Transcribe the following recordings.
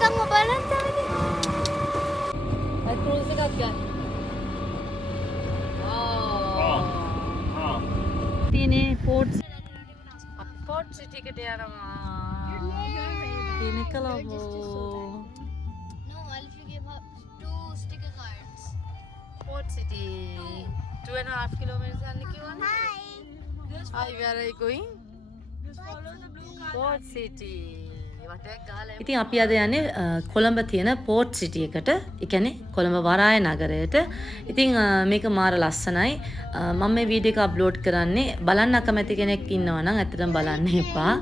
නිකන් බලන්න තමයි. ඒ ක්‍රූස් එකක් ගන්න. තියෙන්නේ පෝට් සිටි එකට යනවා. තියෙන කලබෝ. No, I'll give her 2 sticker cards. Port City. 2.5 kilometers යන්න කිව්වනේ. Hi, where are you going? Just follow the blue card. Port City. ඉතින් අපි අද යන්නේ කොළඹ තියෙන පෝට් සිටි එකට. ඒ කියන්නේ කොළඹ වරාය නගරයට. ඉතින් මේක මාර ලස්සනයි. මම මේ වීඩියෝ එක අප්ලෝඩ් කරන්නේ බලන්න අකමැති කෙනෙක් ඉන්නවා නම් ඇත්තටම බලන්න එපා.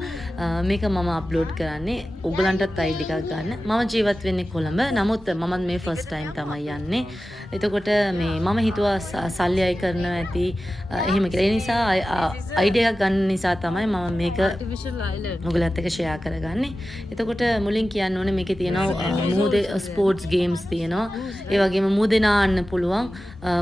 මේක මම අප්ලෝඩ් කරන්නේ ඔයගලන්ටත් ID එකක් ගන්න. මම ජීවත් වෙන්නේ කොළඹ. නමුත් මම මේ ෆස්ට් ටයිම් තමයි යන්නේ. එතකොට මේ මම හිතුවා සල්ලි අය කරනවා ඇති එහෙම කියලා. ඒ නිසා ID එකක් ගන්න නිසා තමයි මම මේක ඔයගලත් එක්ක ෂෙයා කරගන්නේ. එතකොට මුලින් කියන්න ඕනේ මේකේ තියෙනවා මුහුදේ ස්පෝර්ට්ස් ගේම්ස් තියෙනවා. ඒ වගේම මුහුදේ නාන්න පුළුවන්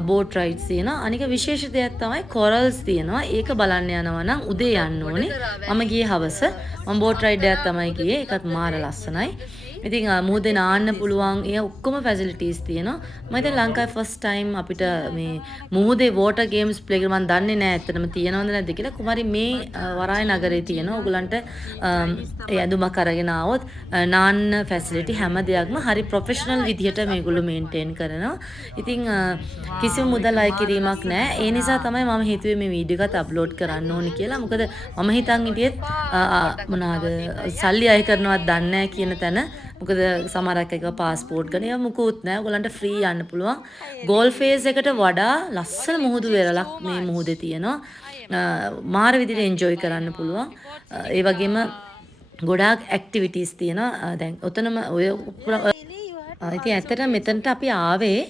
බෝට් රයිඩ්ස් තියෙනවා. අනික විශේෂ දෙයක් තමයි කොරල්ස් තියෙනවා. ඒක බලන්න යනවා නම් උදේ යන්න ඕනේ. මම ගියේ හවස. මම බෝට් රයිඩ් එකක් තමයි ගියේ. ඒකත් මාර ලස්සනයි. ඉතින් මුහුදේ නාන්න පුළුවන්. ඒ ඔක්කොම ෆැසිලිටිස් තියෙනවා. මම ඉතින් ලංකාවේ ෆස්ට් ටයිම් අපිට මේ මුහුදේ වෝටර් ගේම්ස් ප්ලේ කරන මම දන්නේ නැහැ ඇත්තටම තියෙනවද නැද්ද කියලා. කුමාරි මේ වරාය නගරේ තියෙනවා. ඔයගලන්ට ඒ ඇඳුමක් අරගෙන ආවොත් නාන්න ෆැසිලිටි හැම දෙයක්ම හරි ප්‍රොෆෙෂනල් විදිහට මේගොල්ලෝ මේන්ටේන් කරනවා. ඉතින් කිසිම මුදල් අය කිරීමක් නැහැ. ඒ නිසා තමයි මම හිතුවේ මේ වීඩියෝ එකත් අප්ලෝඩ් කරන්න ඕනි කියලා. මොකද මම හිතන් හිටියෙත් මොනවාද සල්ලි අය කරනවත් දන්නේ නැහැ කියන තැන. මොකද සමහරක් එක පාස්පෝර්ට් ගන්න ඒවා මුකුත් නැහැ. ඔයගලන්ට ෆ්‍රී යන්න පුළුවන්. ගෝල් ෆේස් එකට වඩා ලස්සන මුහුදු වෙරළක් මේ මුහුදේ තියෙනවා. මාර විදිහට එන්ජොයි කරන්න පුළුවන්. ඒ වගේම ගොඩාක් ඇක්ටිවිටීස් තියෙනවා. දැන් ඔතනම ඔය ඉතින් ඇත්තට මෙතනට අපි ආවේ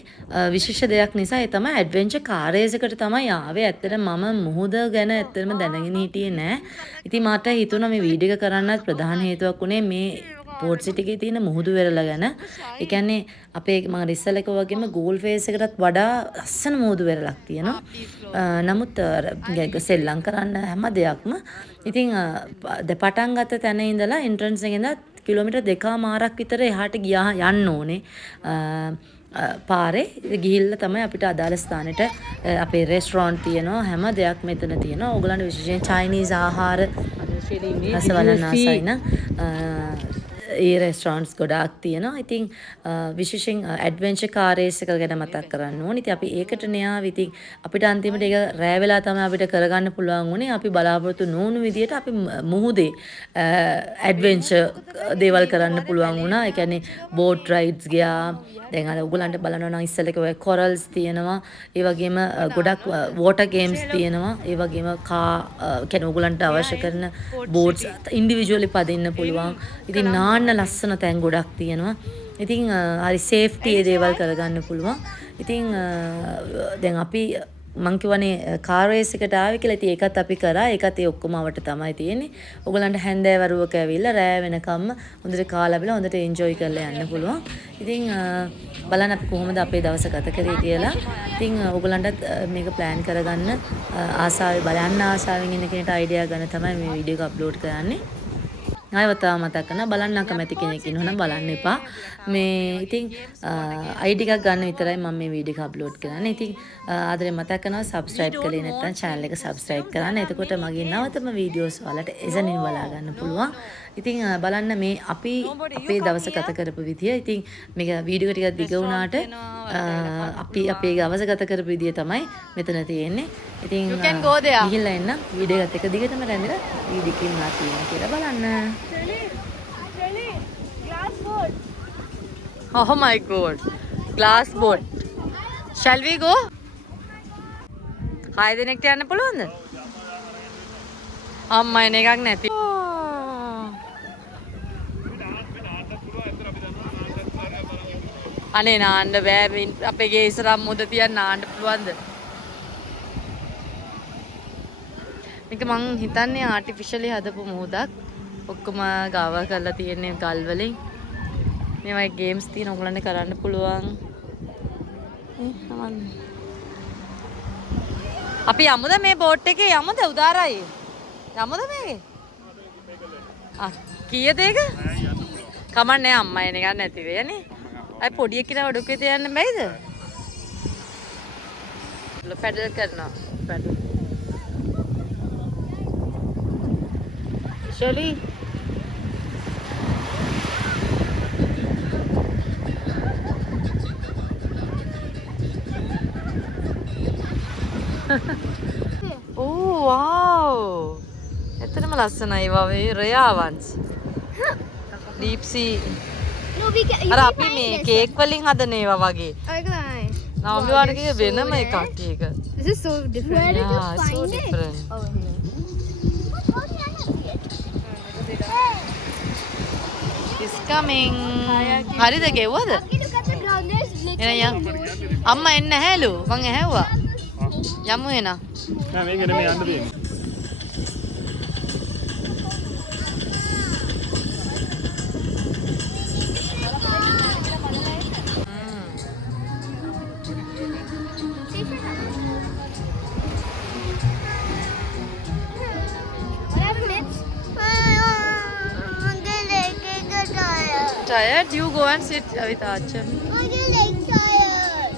විශේෂ දෙයක් නිසා. ඒ තමයි ඇඩ්වෙන්චර් කාර් රේස් එකට තමයි ආවේ. ඇත්තට මම මුහුද ගැන ඇත්තටම දැනගෙන හිටියේ නෑ. ඉතින් මට හිතුණා මේ වීඩියෝ එක කරන්නත් ප්‍රධාන හේතුවක් උනේ මේ පෝට් සිටි එකේ තියෙන මුහුදු වෙරළ ගැන. ඒ කියන්නේ අපේ මම රිස්සල් එක වගේම ගෝල් ෆේස් එකටත් වඩා ලස්සන මුහුදු වෙරළක් තියෙනවා. නමුත් සෙල්ලම් කරන්න හැම දෙයක්ම ඉතින් පටන් ගත්ත තැන ඉඳලා එන්ට්‍රන්ස් එකේ ඉඳලා කිලෝමීටර් 2.5ක් විතර එහාට ගියා යන්න ඕනේ. පාරේ ගිහිල්ලා තමයි අපිට අදාළ ස්ථානෙට අපේ රෙස්ටෝරන්ට් තියෙනවා. හැම දෙයක් මෙතන තියෙනවා. ඕගලන්ට විශේෂයෙන් චයිනීස් ආහාර රස බලන්න ආසයි නම් ඒ රෙස්ටෝරන්ට්ස් ගොඩාක් තියෙනවා. ඉතින් විශේෂයෙන් ඇඩ්වෙන්චර් කාර් රේස් එක ගැන මතක් කරන්න ඕනේ. ඉතින් අපි ඒකට න්යාව ඉතින් අපිට අන්තිමට ඒක රෑ වෙලා තමයි අපිට කරගන්න පුළුවන් වුණේ. අපි බලාපොරොත්තු නොවුණු විදියට අපි මුහුදේ ඇඩ්වෙන්චර් දේවල් කරන්න පුළුවන් වුණා. ඒ කියන්නේ බෝට් රයිඩ්ස් ගියා. දැන් අර ඔයගලන්ට බලනවා නම් ඉස්සෙල්ලක ඔය කොරල්ස් තියෙනවා. ඒ වගේම ගොඩක් වෝටර් ගේම්ස් තියෙනවා. ඒ වගේම කියන්නේ ඔයගලන්ට අවශ්‍ය කරන බෝට්ස් ඉන්ඩිවිජුවලි පදින්න පුළුවන්. ඉතින් නාන්න ලස්සන තැන් ගොඩක් තියෙනවා. ඉතින් හරි සේෆ්ටි ඒ දේවල් කරගන්න පුළුවන්. ඉතින් දැන් අපි මං කියවනේ කාර් රේස් එකට ආවේ කියලා. ඉතින් ඒකත් අපි කරා. ඒකත් ඒ ඔක්කොම අවට තමයි තියෙන්නේ. ඔයගලන්ට හැන්දෑ වරුවක ඇවිල්ලා රෑ වෙනකම්ම හොඳට කාලා බිලා හොඳට එන්ජොයි කරලා යන්න පුළුවන්. ඉතින් බලන්න අපි කොහොමද අපේ දවස ගත කරේ කියලා. ඉතින් ඔයගලන්ටත් මේක ප්ලෑන් කරගන්න ආසාවෙන් බලන්න ආසාවෙන් ඉන්න කෙනෙක්ට අයිඩියා ගන්න තමයි මේ වීඩියෝ එක අප්ලෝඩ් කරන්නේ. ආයෙත් මතක් කරනවා බලන්න කැමති කෙනෙක් ඉන්නවනම් බලන්න එපා. මේ ඉතින් ID එකක් ගන්න විතරයි මම මේ වීඩියෝ එක අප්ලෝඩ් කරන්නේ. ඉතින් ආදරේ මතක් කරනවා subscribe කළේ නැත්නම් channel එක subscribe කරන්න. එතකොට මගේ නවතම වීඩියෝස් වලට එසනින් බලා ගන්න පුළුවන්. ඉතින් බලන්න මේ අපේ දවස ගත කරපු විදිය. ඉතින් මේක වීඩියෝ ටිකක් දිග වුණාට අපි අපේ දවස ගත කරපු විදිය තමයි මෙතන තියෙන්නේ. ඉතින් ගිහිල්ලා එන්න වීඩියෝ එකත් එක දිගටම රැඳිලා වීඩියෝ එකේ මොනවද තියෙන්නේ කියලා බලන්න. Oh my god. Glass boat. Shall we go? 6 දිනකට යන්න පුළුවන්ද? අම්මා එන එකක් නැති. අනේ නාන්න බෑ අපේ ගේ ඉස්සරහා මුද තියන්න නාන්න පුළුවන්ද? මේක මං හිතන්නේ ආටිෆිෂියලි හදපු මුහුදක්. ඔක්කොම ගාව කරලා තියෙන්නේ ගල් වලින්. මේවයි ගේම්ස් තියෙන ඔයගලන්ට කරන්න පුළුවන්. අපි යමුද මේ බෝට් එකේ යමුද උදාරයි? යමුද මේකේ? කීයද ඒක? කමන්නේ අම්මයි නිකන් නැති වෙන්නේ. අය පොඩි එක්කිනා ඔඩොක්කේ තියන්න බැයිද? පැඩල් කරනවා. පැඩල්. ශලි ඕ වව්. එතරම් ලස්සනයි වවේ රයාවන්ස්. Deep sea No, we can. අර අපි මේ කේක් වලින් හදන ඒවා වගේ. නවමි වාරකේ වෙනම එකක් ඒක. This is so different. Where did you Yeah, find so it? different. Over here. It's coming. හරිද ගෙව්වද? Look at the ground. There's literally එන අම්මා එන්න හැලු. මං ඇහැව්වා. යමු එන. නෑ මේක නෙමෙයි යන්න දෙන්නේ. What happened, Mitch? Tired? You go and sit with Archer. My leg tired.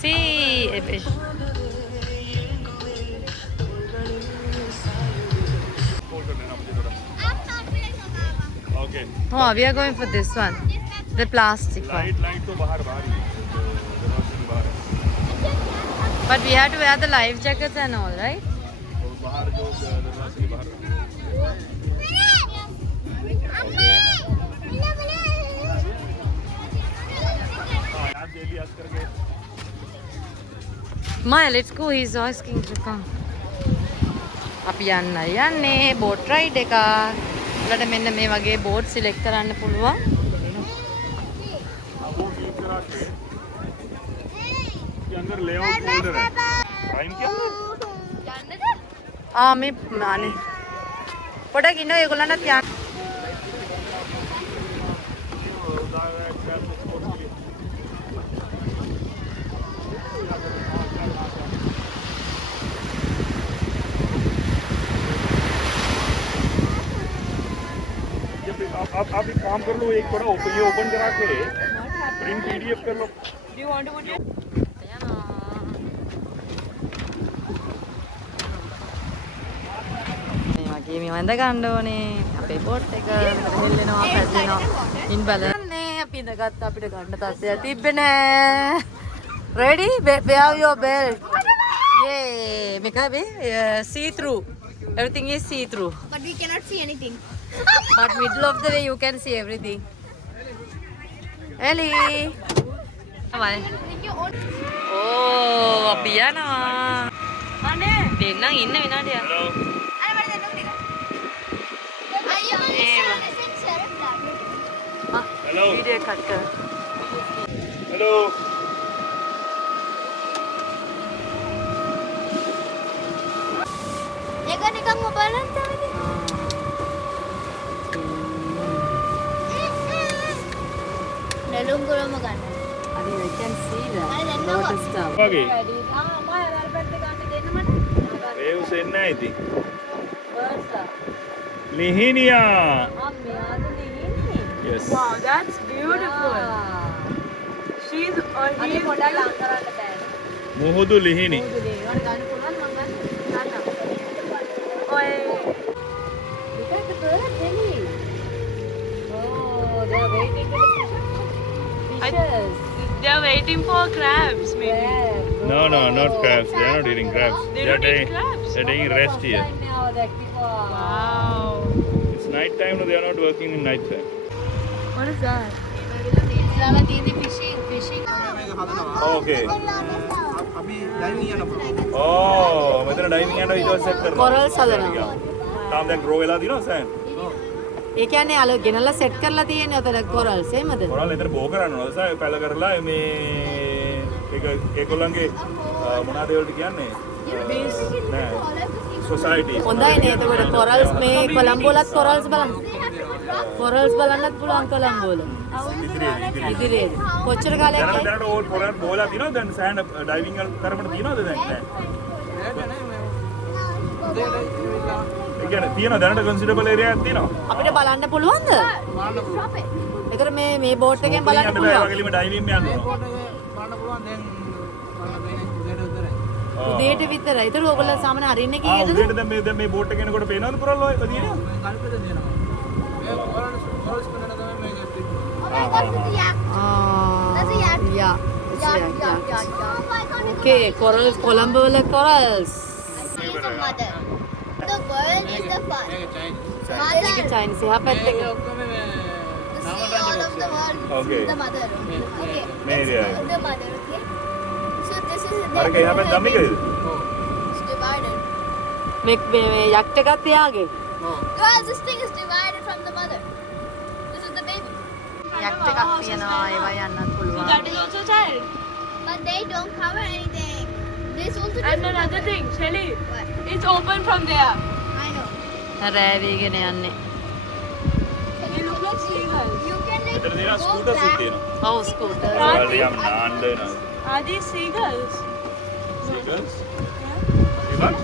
See, Ebish. Okay Oh, we are going for this one. The plastic one. Light तो बाहर बाहर ही है दरवाजे के बाहर है But we have to wear the life jackets and all, right? और बाहर जो दरवाजे के बाहर हाँ यार डेली आज करके Maya, let's go. He's asking to come. අපි යන්නේ boat ride එක. උඩට මෙන්න මේ වගේ boat select කරන්න පුළුවන්. वो ठीक करा के के अंदर लेआउट फोल्डर है टाइम क्या මේ අනේ පොඩක් ඉන්න ඒගොල්ලන්ට යන්න. आप एक काम कर लो एक थोड़ा ओपन ये ओपन करा के प्रिंट पीडीएफ कर लो මේ වගේ මේ වඳ ගන්න ඕනේ. අපේ බෝට් එක හෙල්ලෙනවා පැද්දෙනවා. ඉන් බලන්නේ අපි ඉඳගත්ත අපිට ගන්න තත්ත්වයක් තිබ්බේ නෑ. Ready? Wear your belt. Yay! මේක see through. Everything is see through. But we cannot see anything. But middle of the way you can see everything. Ellie. Bye. Oh, අපි යනවා. අනේ දෙන්නම් ඉන්න විනාඩියක්. हेलो हेलो වීඩියෝ කට් කර. Hello ඒක නිකන් බලන්න තමයි. නෙළුම් ගොරම ගන්න. I can see that. අර දැන් Lotus Tower. වගේ අම්මා එයාලා පැත්තේ ගන්න දෙන්න මට. ඒ උසෙන්නේ නැහැ ඉතින් First. ලිහිනියා අම්මයාද නෙන්නේ. yes Wow, that's beautiful. She's අනේ පොඩක් ලං කරන්න බෑ. මුහුදු ලිහිනි මොකද ඒ වගේ ගන්න පුළුවන් මම ගන්න. ඔය. Look at the bird, Ellie. Oh, they are waiting for the fishes. They are waiting for crabs, maybe. Crabs. no no not crabs they are not eating crabs They don't eat crabs? they're taking rest here Wow. it's night time no they are not working in night time What is that? ඉස්ලාම තියෙන්නේ fishing. okay oh මෙතන diving යනවා ඊට පස්සේ set කරනවා Corals හදනවා. තාම දැන් grow වෙලා තියෙනවා සෑන් ඒ කියන්නේ අල ගෙනල්ලා සෙට් කරලා තියෙන්නේ ඔතන කොරල්ස් එහෙමද? කොරල් එතන බෝ කරන්න ඕනද සෑ පැල කරලා මේ ඒක ඒගොල්ලන්ගේ මොනවාද ඒවලට කියන්නේ නෑ සොසයිටි හොඳයි නේ එතකොට කොරල්ස් මේ කොලම්බෝ වලත් කොරල්ස් බලන්න. කොරල්ස් බලන්නත් පුළුවන් කොලම්බෝ වල. ඉදිරියේ. කොච්චර කාලයක් යයි? දැනට ඕල් පොරට බෝලා තියෙනවා දැන් සෑහන ඩයිවිංග් වල තරමට තියෙනවද දැන් නෑ. ඒ කියන්නේ තියෙනවා දැනට කන්සිඩරබල් ඒරියා එකක් තියෙනවා. අපිට බලන්න පුළුවන්ද? ඒතර මේ බෝට් එකෙන් බලන්න පුළුවන්. පුළුවන්. ඒ වගේම ඩයිවිංග් යන්න ඕන. උදේට විතරයි. ඒතර ඔයගොල්ලෝ සාමාන්‍ය අරින්නේ ආ කීයටද? උදේට දැන් මේ බෝට් එක එනකොට පේනවද පුරල් ඔය තියෙනවා? Yeah. Okay, corals, Colombo වල corals. She is the mother. The world is the father. Mother. ඒක Chinese එහා පැත්තේ. To see all of the world. Okay. The mother. Okay. Mary, It's the mother. Okay. So this is the. අරක එහා පැත්ත ගම්මිකද? It's divided. මේ යක් එකත් එයාගේ. Guys, this thing is divided from the mother. This is the baby. යක් එකක් තියනවා ඒවා යන්නත් පුළුවන්. That is also child. But they don't cover anything. This also. And another thing, Shelly, What? it's open from there. I know. රෑවීගෙන යන්නේ. They look like seagulls. You can like. මෙතන තියෙනවා go scooters back. තියෙනවා. ඔව් scooter. ඒවල යම් නාන්න වෙනවා. Are these seagulls? සීගල්ස්. Yeah. ඉතින්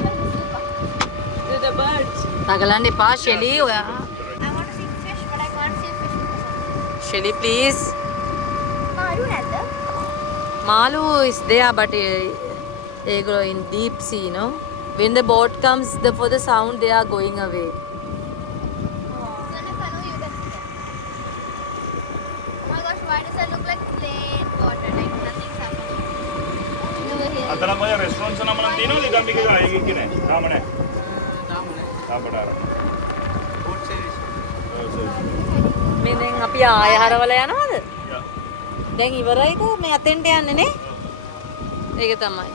They're the birds. නගලන්න එපා ෂෙලි ඔයා. I want to see fish, but I can't see fish because ෂෙලි please. of. Maru නැද්ද? Malu is there but they go in deep sea, no? When the boat comes for the sound they are going away. Then if I know you can see them. Oh my gosh, why does that look like plain water? Like nothing's happening. Over here. අතලම ඔය රෙස්ටොරන්ට්ස් නම නම් තියෙනවද ගම්මික ගා ඒක කියන්නේ. තාම නැහැ. තාමට අර. මේ දැන් අපි ආය හරවල යනවද? දැන් ඉවරයිද මේ අතෙන්ට යන්නේ නේ? ඒක තමයි.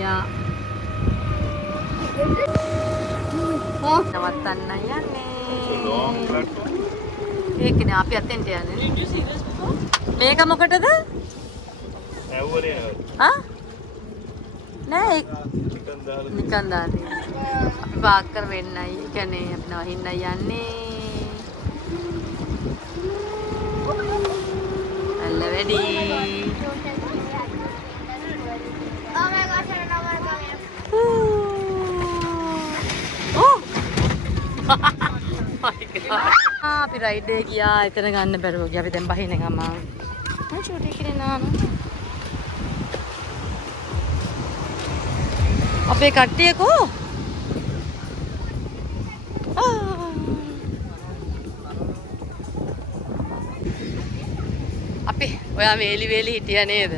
යා. නවත්තන්න යන්නේ. ඒකනේ අපි අතෙන්ට යන්නේ. Did you see this before? මේක මොකටද? ඇව්වලේ ආ? නෑ චිකන් දාලා නිකන් දාන්නේ. අපි පාක් කර වෙන්නයි. ඒ කියන්නේ අපි නවහින්නයි යන්නේ. අල්ල වැඩි. Oh my gosh, I don't know where I'm going. Oh! My God. අපි රයිඩ් එකේ ගියා. එතන ගන්න බැරුව ගියා. අපි දැන් බහින ගම. මම චූටි කරේ නාන. අපේ කට්ටිය කෝ? අපි ඔයා වේලි හිටියා නේද?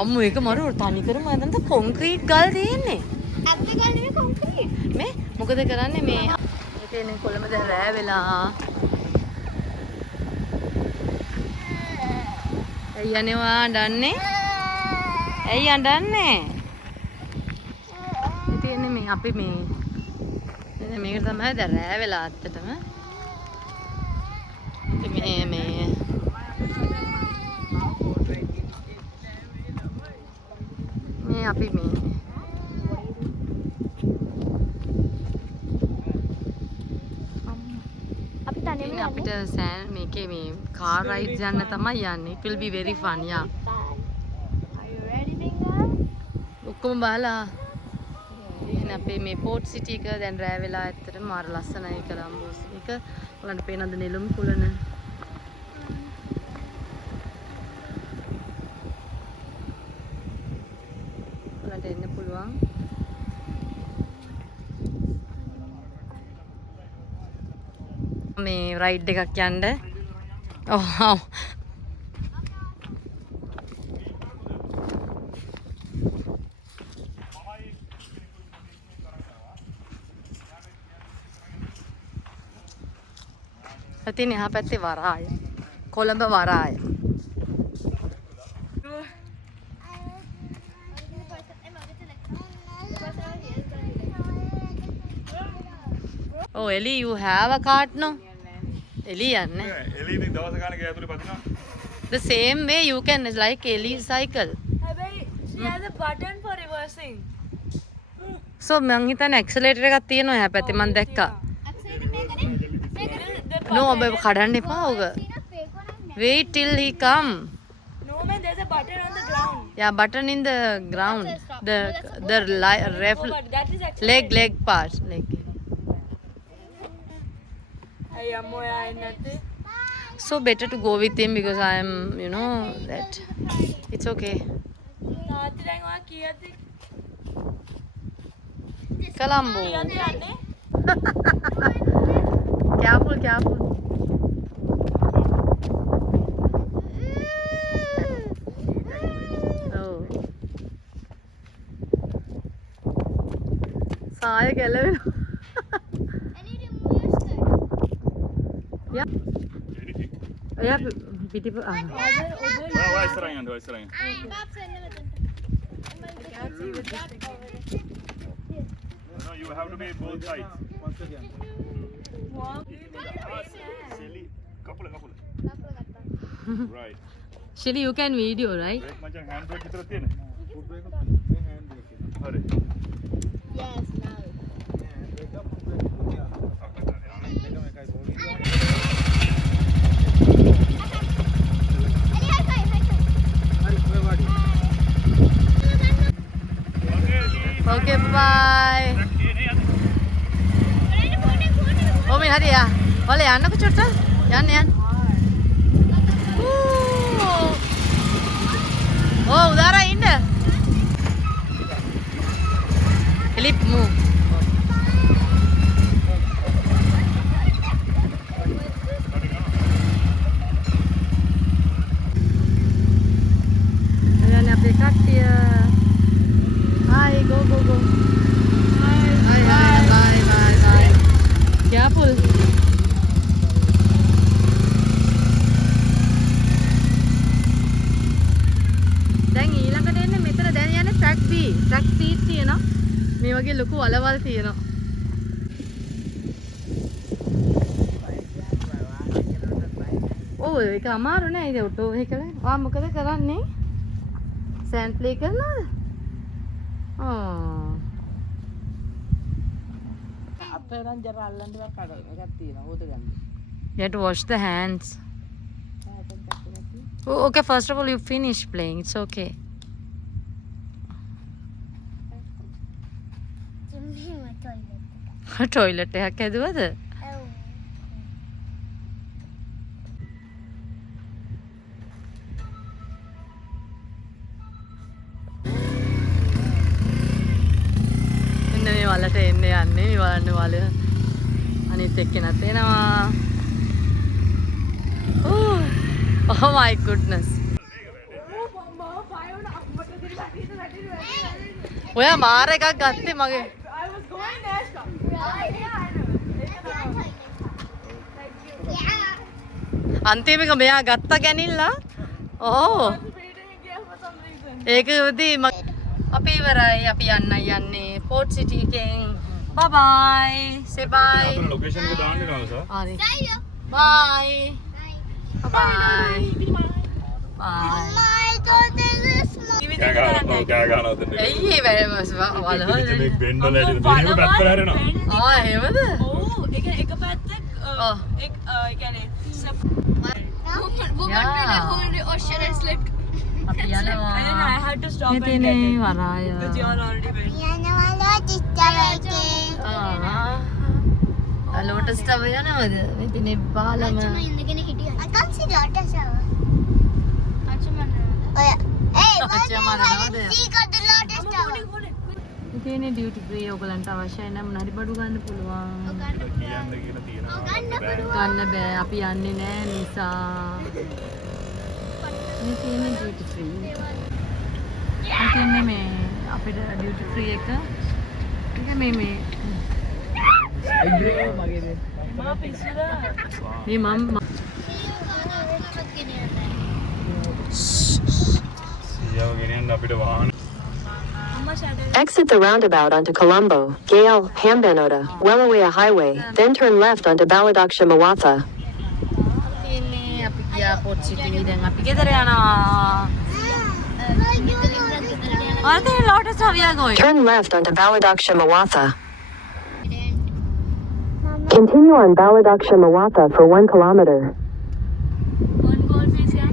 අම්මු ඒක මරු තනි කරම අදන්ත කොන්ක්‍රීට් ගල් තියෙන්නේ. ඇත්ත ගල් නෙමෙයි කොන්ක්‍රීට්. මේ මොකද කරන්නේ මේ ඒකනේ කොළඹ දැන් රෑ වෙලා. ඇයි අනේවා අඬන්නේ? ඇයි අඬන්නේ? ඉතින් මේ අපි මේ මේක තමයි දැන් රෑ වෙලා අත්තටම. ඉතින් මේ අපි මේ අපි තනියම ඉතින් අපිට සෑන් මේකේ මේ කාර් රයිඩ්ස් යන්න තමයි යන්නේ. It will be very fun, yeah. Are you ready, Binga? ඔක්කොම බලලා ඉතින් අපේ මේ පෝට් සිටි එක දැන් රෑ වෙලා ඇත්තටම මාර ලස්සනයි කොලම්බෝස් එක. ඔයාලන්ට පේනද නෙළුම් කුලන? ඔයාලන්ට එන්න පුළුවන්. මේ රයිඩ් එකක් යන්න. ඔව්. ඉතින් එහා පැත්තේ වරාය. කොළඹ වරාය. Oh, Ellie, you have a cart, no? Ellie, යන්නේ. එළි ඉතින් දවස් ගානක ඇතුලේ පදිනවා. The same way you can like Ellie's cycle. Hey, wait, she has a button for reversing. So මං හිතන්නේ ඇක්සලරේටර් එකක් තියෙනවා එහා පැත්තේ මං දැක්කා. No ඔබ කඩන්න එපා ඔබ. Wait till he come. No man, there's a button on the ground. Yeah, button in the ground. The ref Oh, but that is actually. leg part. Leg. I am more nothing. So better to go with him because I am, you know, that it's okay. තාත්ති දැන් ඔයා කීයද? Colombo. කීයද යන්නේ? Careful, careful. Oh. සාය ගැලවෙනවා. Yeah. එයා පිටිප ඔය ඉස්සරහින් යන්න ඔය ඉස්සරහින්. No, you have to be both sides. Silly. Couple. Right. Shili, you can video, right? Brake මචං hand brake විතර තියෙන. හරි. Yes, now. Okay, bye. Omi, hadi ya. Wale යන්නකෝ චුට්ට. යන්න. Oh, udara ඉන්න. Philip, move. Ayan අපේ කට්ටිය. Hi, go. Bye. Careful. දැන් ඊළඟට එන්නේ මෙතන දැන් යන්නේ track B. track C තියෙනවා. මේ වගේ ලොකු වලවල් තියෙනවා. ඔව් ඒක අමාරු නෑ ඒක ඔටෝ එකල. ආ මොකද කරන්නේ? සෑන්ඩ් ප්ලේ කරනවද? You have to wash the hands. Oh, okay, first of all, you finish playing. It's okay. Toilet එකක් ඇදුවද? මෙන්න මේ වලට එන්න යන්නේ මේ බලන්න වල අනිත් එක්කෙනත් එනවා. Oh my goodness. ඔයා මාර එකක් ගත්තේ මගේ. I was going there. අන්තිම එක මෙයා ගත්ත ගැනිල්ලා. ඕ. ඒක උදී අපි ඉවරයි. අපි යන්නේ පෝට් සිටි එකෙන්. Bye bye. Say bye. අපේ ලොකේෂන් එක දාන්න නේද සර්? හරි. Bye. Bye. Bye. කෑ ගන්නවා දෙන්න. ඇයි ඒ වැරමස් වල මේ බෙන්ඩ් වල ඇවිත් මෙහෙම පැත්තට හැරෙනවා. ආ එහෙමද? Oh, එක පැත්තක් Oh. ඒ කියන්නේ අපි යනවා. and then I had to stop and get මෙතනේ it වරාය. because you are already went. Lotus Tower යනවද? මෙතනේ පාලම. ඉතින් ඩියුටි ෆ්‍රී ඔයගලන්ට අවශ්‍යයි නම් මොනරි බඩු ගන්න පුළුවන්. කියන්න කියලා තියෙනවා. ගන්න බෑ අපි යන්නේ නෑ නිසා. මේ තියෙන්නේ ඩියුටි ෆ්‍රී. ඉතින් මේ අපිට ඩියුටි ෆ්‍රී එක මේ මා පිස්සුද? මේ මම සියව ගෙනියන්න අපිට වාහන අම්මා shadow Exit the roundabout onto Colombo, Gale, Hambanoda, Wellawaya Highway, then turn left onto Baladoksha Mawatha. තියෙන්නේ අපි ගියා පොට් සිටි දැන් අපි ගෙදර යනවා. I think Lotus how we are going. Turn left onto Baladaksha Mawatha. Continue on Baladaksha Mawatha for 1 kilometer. One goal face, yeah.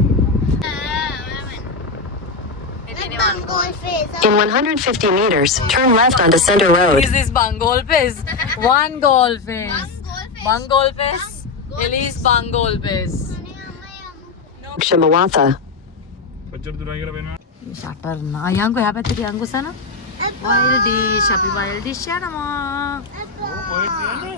In 150 meters, turn left onto Center Road. Is this Bangol Pace? One goal face. Bangol Pace. Elise Bangol Pace. Shimawatha. කොච්චර දුරයි කියලා වෙනවා? Shutter na. Yango ya පැත්තට යංගු සන. Wild dish අපි wild dish යනවා. ඔය කියන්නේ